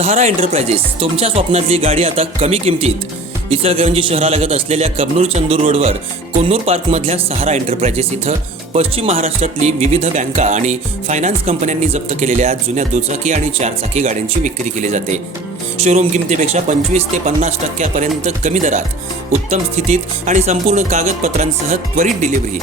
सहारा enterprises तुमच्या स्वप्नातली गाडी आता कमी किमतीत. इचलकरंजी शहरालगत असलेल्या कबनूर चंदूर रोडवर कोन्नूर पार्कमधल्या सहारा एंटरप्राइजेस इथं पश्चिम महाराष्ट्रातली विविध बँका आणि फायनान्स कंपन्यांनी जप्त केलेल्या जुन्या दुचाकी आणि चारचाकी गाड्यांची विक्री केली जाते. शोरूम किमतीपेक्षा 25 ते 50% कमी दरात, उत्तम स्थितीत आणि संपूर्ण कागदपत्रांसह त्वरित डिलिव्हरी.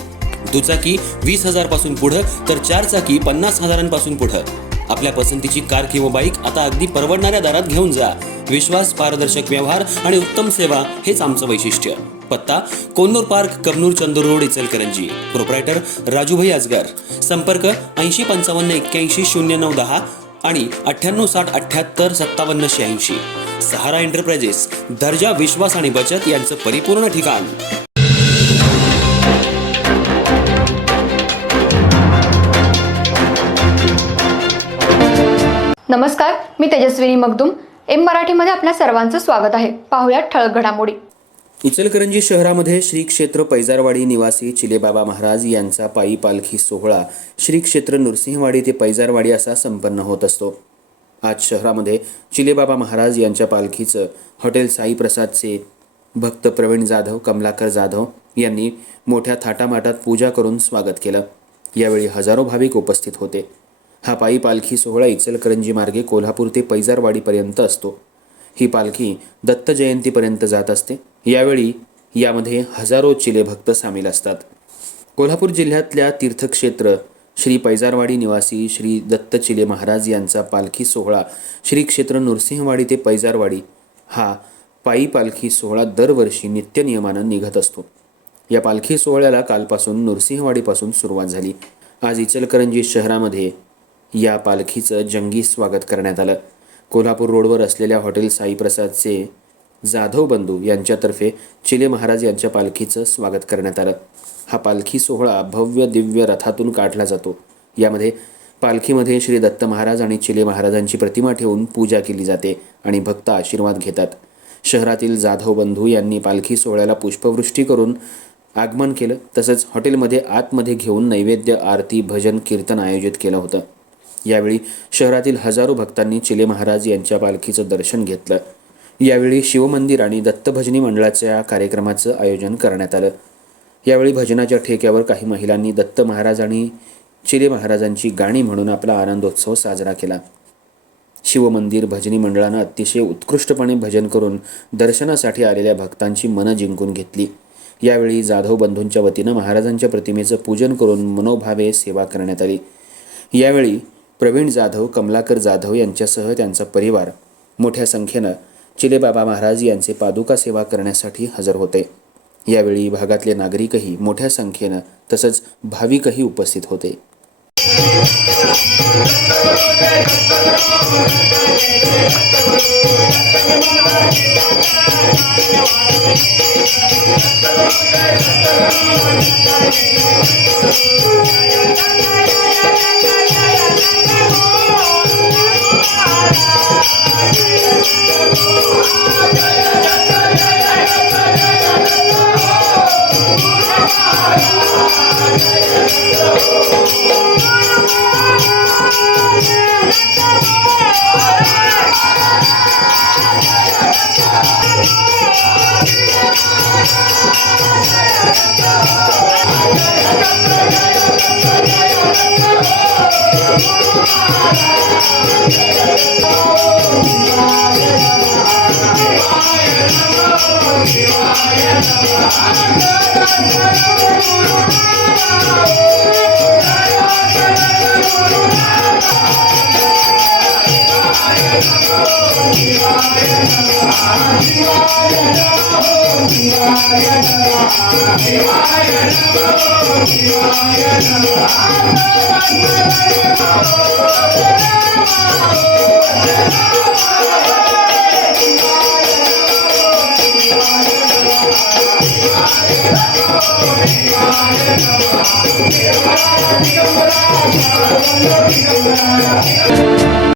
दुचाकी 20,000 पासून पुढं तर चारचाकी 50,000 पासून पुढं. आपल्या पसंतीची कार किंवा बाईक आता अगदी परवडणाऱ्या दरात घेऊन जा. विश्वास, पारदर्शक व्यवहार आणि उत्तम सेवा हेच आमचं वैशिष्ट्य. पत्ता Konnur park, Kabnur Chandur road, Ichalkaranji. Proprietor Rajubhai Ajgar. संपर्क 8055810910 आणि 9860785786. सहारा एंटरप्राइजेस, दर्जा, विश्वास आणि बचत यांचं परिपूर्ण ठिकाण. नमस्कार, मी तेजस्विनी मगदूम. एम मराठीमध्ये आपल्या सर्वांचं स्वागत आहे. पाहूयात ठळक घडामोडी. इचलकरंजी शहरामध्ये श्री क्षेत्र पैजारवाडी निवासी चिलेबाबा महाराज यांचा पायी पालखी सोहळा श्री क्षेत्र नृसिंहवाडी ते पैजारवाडी असा संपन्न होत असतो. आज शहरामध्ये चिलेबाबा महाराज यांच्या पालखीचं हॉटेल साई प्रसादचे भक्त प्रवीण जाधव, कमलाकर जाधव यांनी मोठ्या थाटामाटात पूजा करून स्वागत केलं. यावेळी हजारो भाविक उपस्थित होते. हा पायी पालखी सोहळा इचलकरंजी मार्गे कोल्हापूर ते पैजारवाडीपर्यंत असतो. ही पालखी दत्त जयंतीपर्यंत जात असते. यावेळी यामध्ये हजारो चिले भक्त सामील असतात. कोल्हापूर जिल्ह्यातल्या तीर्थक्षेत्र श्री पैजारवाडी निवासी श्री दत्त चिले महाराज यांचा पालखी सोहळा श्री क्षेत्र नृसिंहवाडी ते पैजारवाडी हा पायी पालखी सोहळा दरवर्षी नित्यनियमानं निघत असतो. या पालखी सोहळ्याला कालपासून नृसिंहवाडीपासून सुरुवात झाली. आज इचलकरंजी शहरामध्ये या पालखीचं जंगी स्वागत करण्यात आलं. कोल्हापूर रोडवर असलेल्या हॉटेल साई प्रसादचे जाधव बंधू यांच्यातर्फे चिले महाराज यांच्या पालखीचं स्वागत करण्यात आलं. हा पालखी सोहळा भव्य दिव्य रथातून काढला जातो. यामध्ये पालखीमध्ये श्री दत्त महाराज आणि चिले महाराजांची प्रतिमा ठेवून पूजा केली जाते आणि भक्त आशीर्वाद घेतात. शहरातील जाधव बंधू यांनी पालखी सोहळ्याला पुष्पवृष्टी करून आगमन केलं. तसंच हॉटेलमध्ये आतमध्ये घेऊन नैवेद्य, आरती, भजन, कीर्तन आयोजित केलं होतं. यावेळी शहरातील हजारो भक्तांनी चिले महाराज यांच्या पालखीचं दर्शन घेतलं. यावेळी शिवमंदिर आणि दत्तभजनी मंडळाच्या कार्यक्रमाचं आयोजन करण्यात आलं. यावेळी भजनाच्या ठेक्यावर काही महिलांनी दत्त महाराज आणि चिले महाराजांची गाणी म्हणून आपला आनंदोत्सव साजरा केला. शिवमंदिर भजनी मंडळानं अतिशय उत्कृष्टपणे भजन करून दर्शनासाठी आलेल्या भक्तांची मनं जिंकून घेतली. यावेळी जाधव बंधूंच्या वतीनं महाराजांच्या प्रतिमेचं पूजन करून मनोभावे सेवा करण्यात आली. यावेळी प्रवीण जाधव, कमलाकर जाधव यांच्यासह त्यांचा परिवार मोठ्या संख्येनं चिलेबाबा महाराज यांचे पादुका सेवा करण्यासाठी हजर होते. यावेळी भागातले नागरिकही मोठ्या संख्येनं तसंच भाविकही उपस्थित होते.